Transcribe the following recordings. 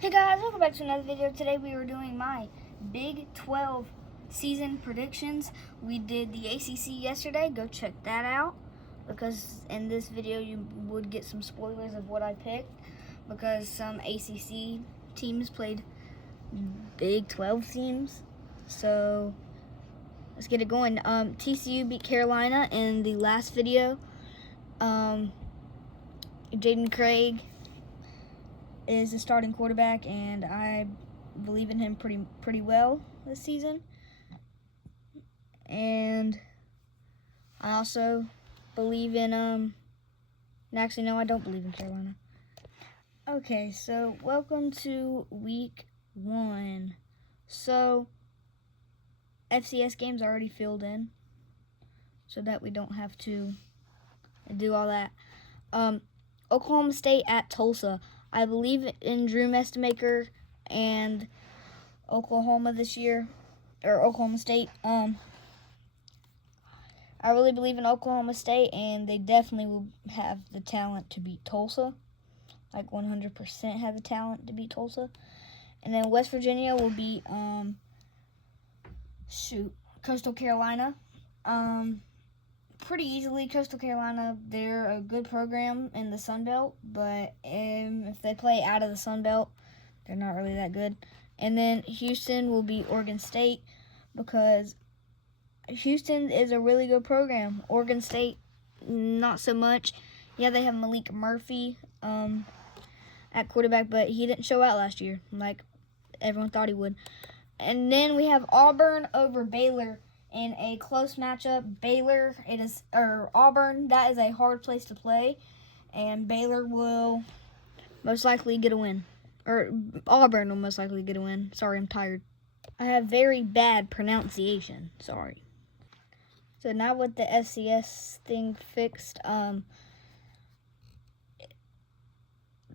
Hey guys, welcome back to another video. Today we are doing my Big 12 season predictions. We did the ACC yesterday. Go check that out because in this video you would get some spoilers of what I picked because some ACC teams played Big 12 teams. So let's get it going. TCU beat Carolina in the last video. Jaden Craig is the starting quarterback, and I believe in him pretty well this season. And I also believe in actually no, I don't believe in Carolina. Okay, so welcome to week 1. So FCS games are already filled in, so that we don't have to do all that. Oklahoma State at Tulsa. I believe in Drew Mestemaker and Oklahoma this year, or Oklahoma State. I really believe in Oklahoma State, and they definitely will have the talent to beat Tulsa. Like 100% have the talent to beat Tulsa. And then West Virginia will beat Coastal Carolina. Pretty easily. Coastal Carolina, they're a good program in the Sun Belt, but if they play out of the Sun Belt, they're not really that good. And then Houston will beat Oregon State because Houston is a really good program. Oregon State, not so much. Yeah, they have Malik Murphy at quarterback, but he didn't show out last year like everyone thought he would. And then we have Auburn over Baylor in a close matchup. Auburn, that is a hard place to play, and Baylor will most likely get a win. Or Auburn will most likely get a win. Sorry, I'm tired. I have very bad pronunciation. Sorry. So now with the FCS thing fixed,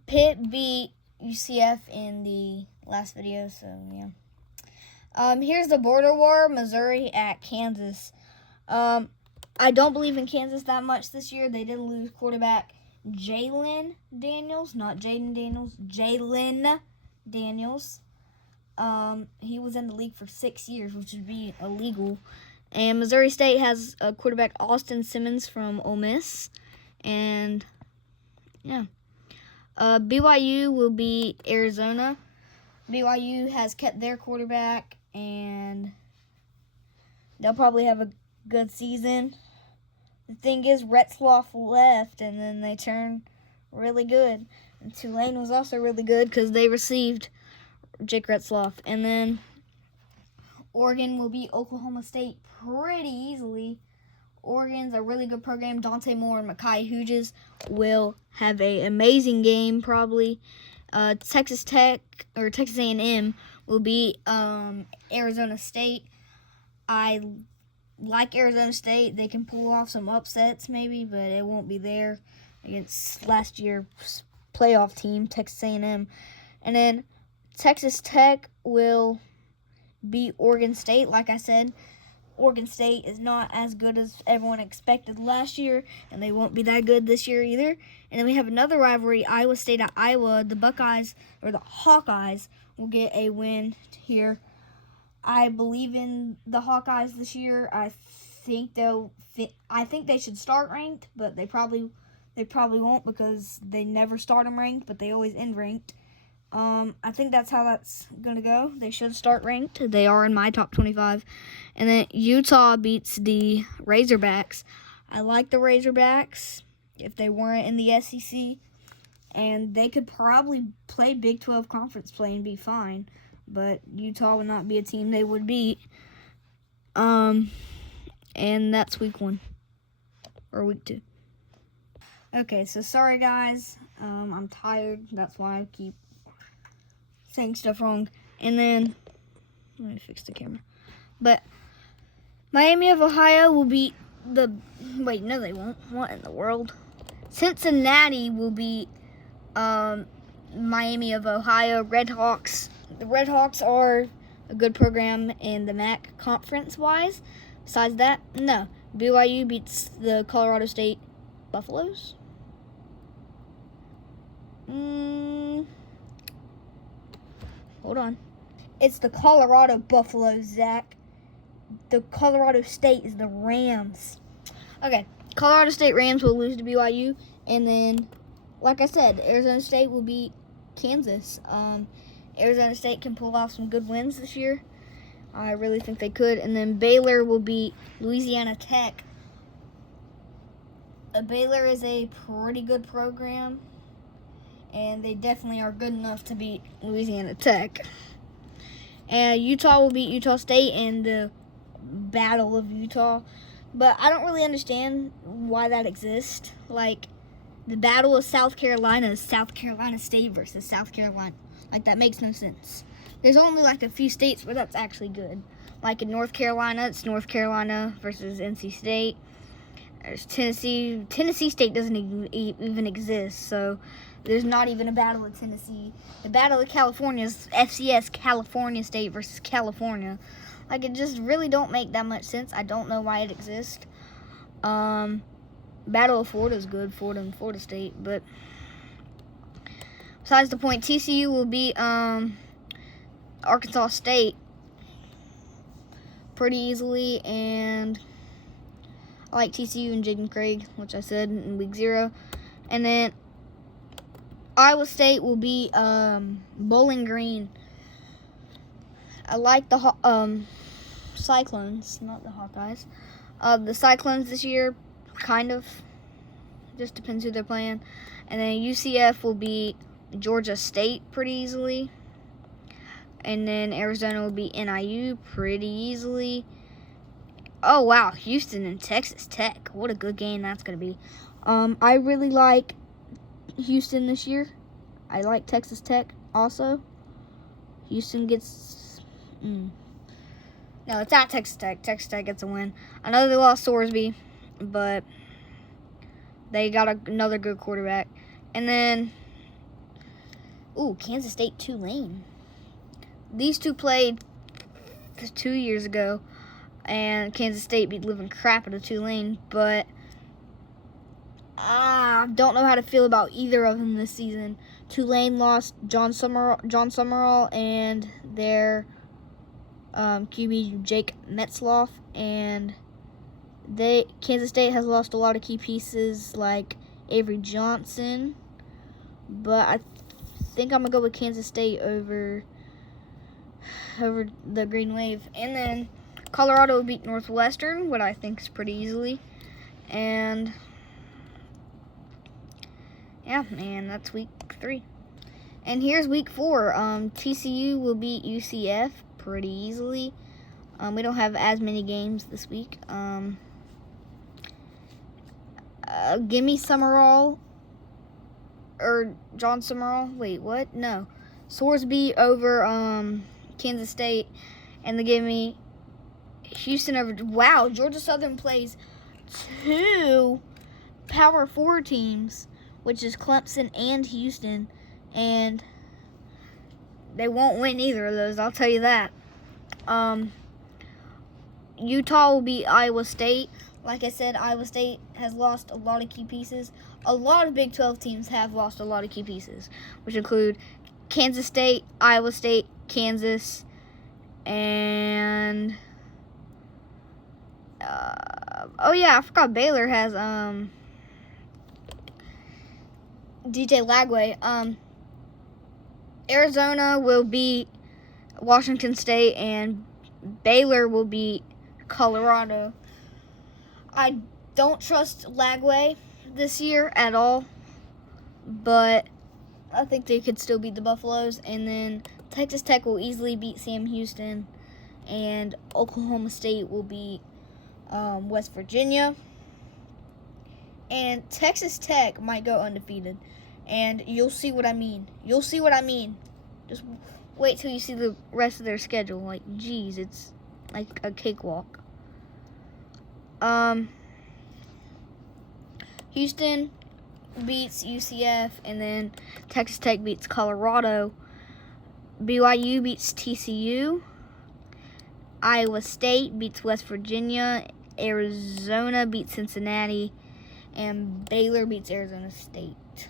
Pitt beat UCF in the last video, so yeah. Here's the border war, Missouri at Kansas. I don't believe in Kansas that much this year. They did lose quarterback Jalen Daniels, not Jaden Daniels, Jalen Daniels. He was in the league for 6 years, which would be illegal. And Missouri State has a quarterback, Austin Simmons from Ole Miss. And, yeah. BYU will beat Arizona. BYU has kept their quarterback, and they'll probably have a good season. The thing is, Retzloff left, and then they turned really good. And Tulane was also really good because they received Jake Retzloff. And then Oregon will beat Oklahoma State pretty easily. Oregon's a really good program. Dante Moore and Mekhi Hughes will have an amazing game probably. Texas Tech or Texas A&M will beat Arizona State. I like Arizona State. They can pull off some upsets maybe, but it won't be there against last year's playoff team, Texas A&M. And then Texas Tech will beat Oregon State. Like I said, Oregon State is not as good as everyone expected last year, and they won't be that good this year either. And then we have another rivalry, Iowa State at Iowa. The Buckeyes, or the Hawkeyes, will get a win here. I believe in the Hawkeyes this year. I think they should start ranked, but they probably won't because they never start them ranked, but they always end ranked. I think that's how that's going to go. They should start ranked. They are in my top 25. And then Utah beats the Razorbacks. I like the Razorbacks if they weren't in the SEC. And they could probably play Big 12 conference play and be fine. But Utah would not be a team they would beat. And that's week 1. Or week 2. Okay, so sorry guys. I'm tired. That's why I keep saying stuff wrong. And then let me fix the camera. But Miami of Ohio will beat wait, no they won't. What in the world? Cincinnati will beat Miami of Ohio. Redhawks. The Redhawks are a good program in the MAC conference wise. Besides that, no. BYU beats the Colorado State Buffaloes. hold on. It's the Colorado Buffaloes, Zach. The Colorado State is the Rams. Okay, Colorado State Rams will lose to BYU, and then, like I said, Arizona State will beat Kansas. Arizona State can pull off some good wins this year. I really think they could. And then Baylor will beat Louisiana Tech. Baylor is a pretty good program, and they definitely are good enough to beat Louisiana Tech. And Utah will beat Utah State in the Battle of Utah. But I don't really understand why that exists. Like, the Battle of South Carolina is South Carolina State versus South Carolina. Like, that makes no sense. There's only, like, a few states where that's actually good. Like, in North Carolina, it's North Carolina versus NC State. There's Tennessee. Tennessee State doesn't even exist, so there's not even a Battle of Tennessee. The Battle of California is FCS, California State versus California. Like, it just really don't make that much sense. I don't know why it exists. Battle of Florida is good, Florida and Florida State, but besides the point, TCU will beat Arkansas State pretty easily, and I like TCU and Jaden Craig, which I said in week 0. And then Iowa State will beat Bowling Green. I like the Cyclones, not the Hawkeyes. The Cyclones this year, kind of. Just depends who they're playing. And then UCF will beat Georgia State pretty easily. And then Arizona will beat NIU pretty easily. Oh, wow. Houston and Texas Tech. What a good game that's going to be. I really like Houston this year. I like Texas Tech also. Houston gets... No, it's at Texas Tech. Texas Tech gets a win. I know they lost Sorsby, but they got another good quarterback. And then, Kansas State Tulane. These two played 2 years ago, and Kansas State beat the living crap out of Tulane, but I don't know how to feel about either of them this season. Tulane lost John Summerall and their QB Jake Metzloff, and Kansas State has lost a lot of key pieces like Avery Johnson, but I think I'm gonna go with Kansas State over the Green Wave. And then Colorado will beat Northwestern, what I think is pretty easily, and yeah, man, that's week 3. And here's week 4. TCU will beat UCF pretty easily. We don't have as many games this week. Gimme Summerall or John Summerall. Wait, what? No. Sorsby over Kansas State, and the gimme Houston over. Wow, Georgia Southern plays 2 Power 4 teams, which is Clemson and Houston, and they won't win either of those, I'll tell you that. Utah will beat Iowa State. Like I said, Iowa State has lost a lot of key pieces. A lot of Big 12 teams have lost a lot of key pieces, which include Kansas State, Iowa State, Kansas, and oh yeah, I forgot Baylor has DJ Lagway. Arizona will beat Washington State, and Baylor will beat Colorado. I don't trust Lagway this year at all, but I think they could still beat the Buffaloes. And then Texas Tech will easily beat Sam Houston, and Oklahoma State will beat West Virginia. And Texas Tech might go undefeated, and you'll see what I mean. You'll see what I mean. Just wait till you see the rest of their schedule. Like, geez, it's like a cakewalk. Houston beats UCF, and then Texas Tech beats Colorado. BYU beats TCU. Iowa State beats West Virginia. Arizona beats Cincinnati. And Baylor beats Arizona State.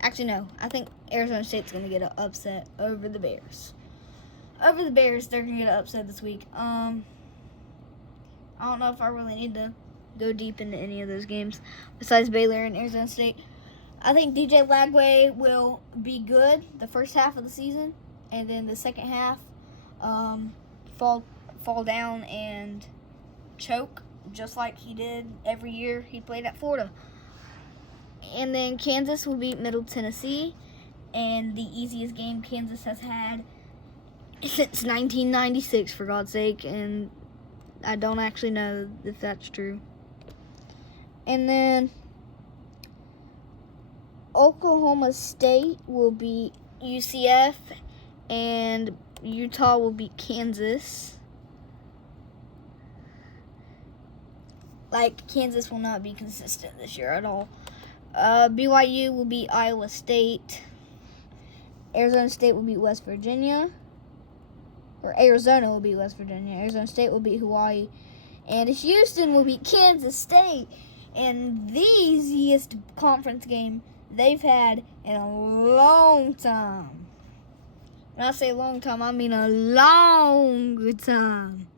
Actually, no. I think Arizona State's going to get an upset over the Bears. over the Bears. They're gonna get upset this week. I don't know if I really need to go deep into any of those games besides Baylor and Arizona State. I think DJ Lagway will be good the first half of the season, and then the second half fall down and choke just like he did every year he played at Florida. And then Kansas will beat Middle Tennessee, and the easiest game Kansas has had since 1996, for God's sake, and I don't actually know if that's true. And then Oklahoma State will beat UCF, and Utah will beat Kansas. Like, Kansas will not be consistent this year at all. BYU will beat Iowa State. Arizona State will beat West Virginia. Or Arizona will beat West Virginia. Arizona State will beat Hawaii. And Houston will beat Kansas State. And the easiest conference game they've had in a long time. When I say long time, I mean a long time.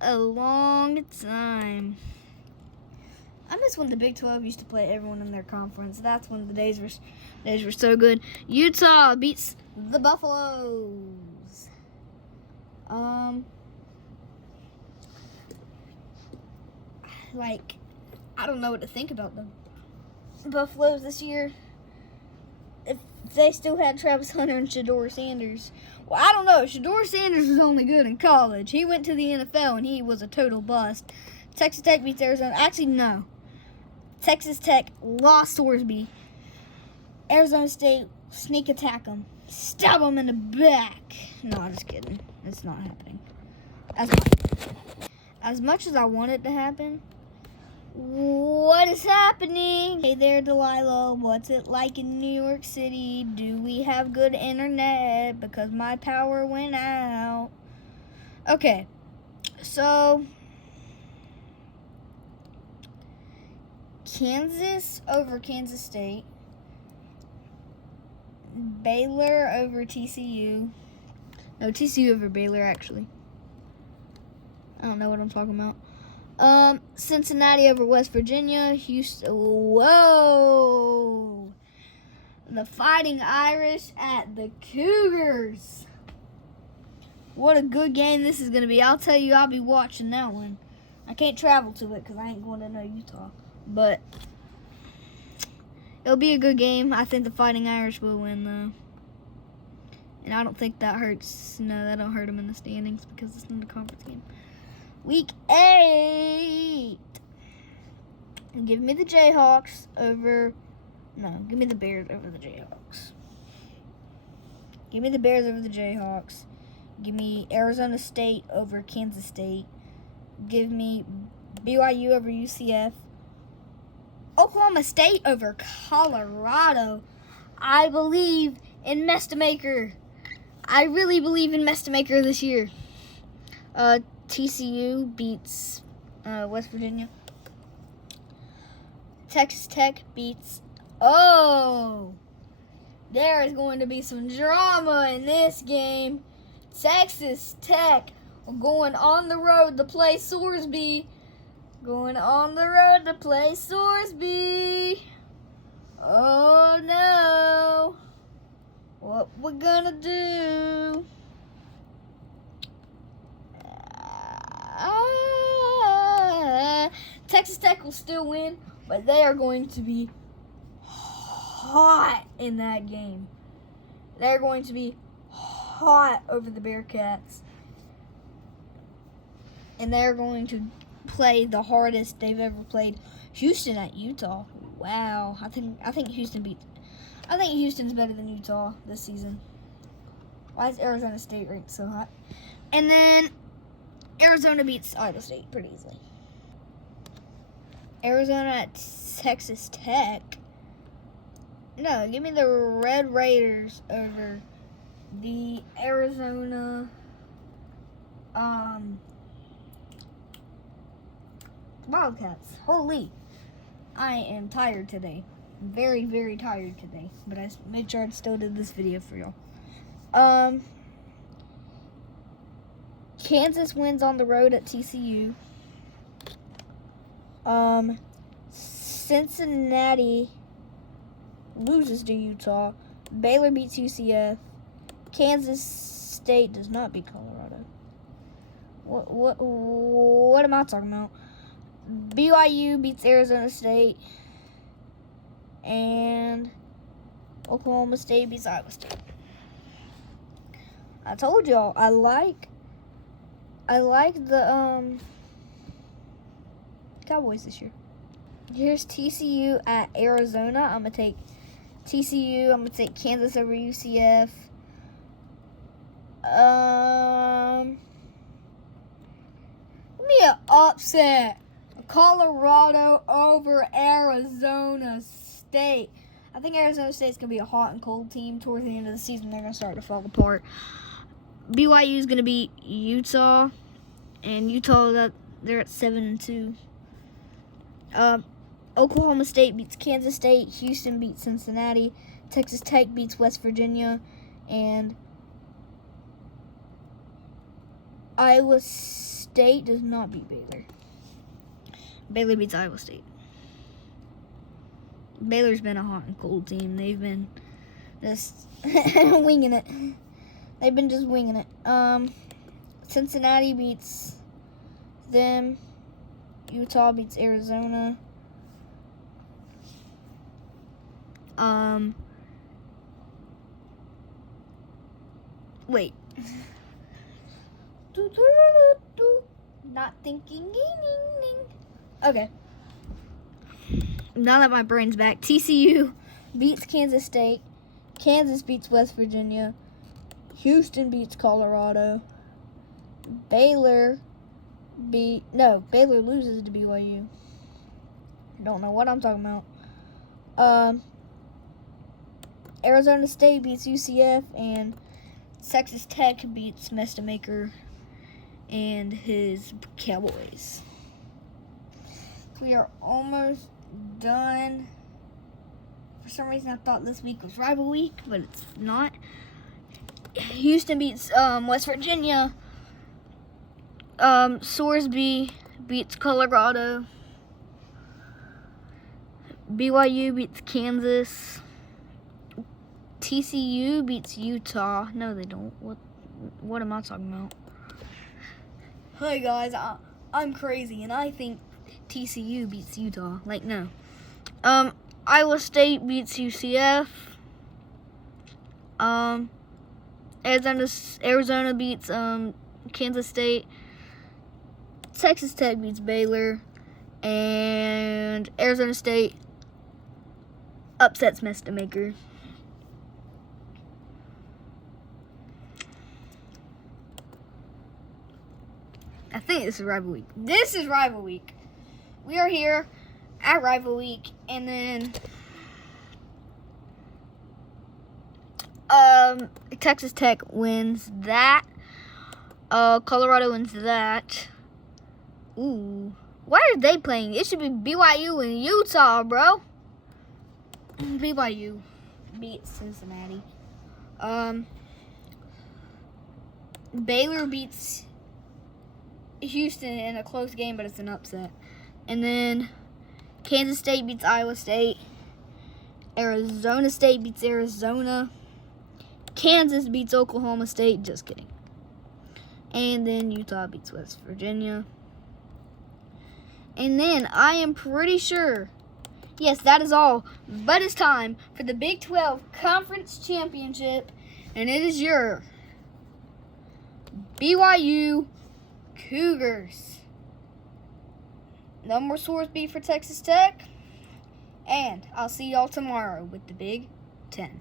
A long time. I miss when the Big 12 used to play everyone in their conference. That's when the days were so good. Utah beats the Buffaloes. I don't know what to think about the Buffaloes this year. If they still had Travis Hunter and Shedeur Sanders. Well, I don't know. Shedeur Sanders was only good in college. He went to the NFL and he was a total bust. Texas Tech beats Arizona. Actually, no. Texas Tech lost Horsby. Arizona State sneak attack them. Stab them in the back. No, I'm just kidding. It's not happening. As much as I want it to happen, what is happening? Hey there, Delilah. What's it like in New York City? Do we have good internet? Because my power went out. Okay, so Kansas over Kansas State. Baylor over TCU. No, TCU over Baylor, actually. I don't know what I'm talking about. Cincinnati over West Virginia. Houston. Whoa. The Fighting Irish at the Cougars. What a good game this is going to be. I'll tell you, I'll be watching that one. I can't travel to it because I ain't going to know Utah. But it'll be a good game. I think the Fighting Irish will win, though. And I don't think that hurts. No, that don't hurt them in the standings because it's not a conference game. Week 8. Give me the Jayhawks over... No, give me the Bears over the Jayhawks. Give me the Bears over the Jayhawks. Give me Arizona State over Kansas State. Give me BYU over UCF. Oklahoma State over Colorado. I believe in Mestamaker. I really believe in Mestamaker this year. TCU beats West Virginia. Texas Tech beats... Oh! There is going to be some drama in this game. Texas Tech going on the road to play Sorsby. Going on the road to play Sorsby. Oh no. What we're gonna do? Texas Tech will still win, but they are going to be hot in that game. They're going to be hot over the Bearcats. And they're going to play the hardest they've ever played. Houston at Utah. Wow. I think Houston's better than Utah this season. Why is Arizona State ranked so hot? And then Arizona beats Iowa State pretty easily. Arizona at Texas Tech. No, give me the Red Raiders over the Arizona Wildcats. Holy. I am tired today. Very, very tired today. But I made sure I still did this video for y'all. Kansas wins on the road at TCU. Cincinnati loses to Utah. Baylor beats UCF. Kansas State does not beat Colorado. What am I talking about? BYU beats Arizona State. And Oklahoma State beats Iowa State. I told y'all I like the Cowboys this year. Here's TCU at Arizona. I'm gonna take TCU. I'm gonna take Kansas over UCF. Give me an upset. Colorado over Arizona State. I think Arizona State's going to be a hot and cold team. Towards the end of the season, they're going to start to fall apart. BYU is going to beat Utah. And Utah, they're at 7-2. Oklahoma State beats Kansas State. Houston beats Cincinnati. Texas Tech beats West Virginia. And Iowa State does not beat Baylor. Baylor beats Iowa State. Baylor's been a hot and cold team. They've been just winging it. They've been just winging it. Cincinnati beats them. Utah beats Arizona. Wait. Not thinking. Okay. Now that my brain's back, TCU beats Kansas State. Kansas beats West Virginia. Houston beats Colorado. Baylor loses to BYU. I don't know what I'm talking about. Arizona State beats UCF, and Texas Tech beats Mestamaker and his Cowboys. We are almost done. For some reason, I thought this week was rival week, but it's not. Houston beats West Virginia. Sorsby beats Colorado. BYU beats Kansas. TCU beats Utah. No, they don't. What am I talking about? Hey guys, I'm crazy, and I think TCU beats Utah. Like, no. Iowa State beats UCF. Arizona beats Kansas State. Texas Tech beats Baylor. And Arizona State upsets Mestamaker. I think this is rival week. This is rival week. We are here at rival week, and then Texas Tech wins that. Colorado wins that. Ooh, why are they playing? It should be BYU and Utah, bro. BYU beats Cincinnati. Baylor beats Houston in a close game, but it's an upset. And then Kansas State beats Iowa State. Arizona State beats Arizona. Kansas beats Oklahoma State. Just kidding. And then Utah beats West Virginia. And then I am pretty sure, yes, that is all. But it's time for the Big 12 Conference Championship. And it is your BYU Cougars. No more Sorsby for Texas Tech. And I'll see y'all tomorrow with the Big 10.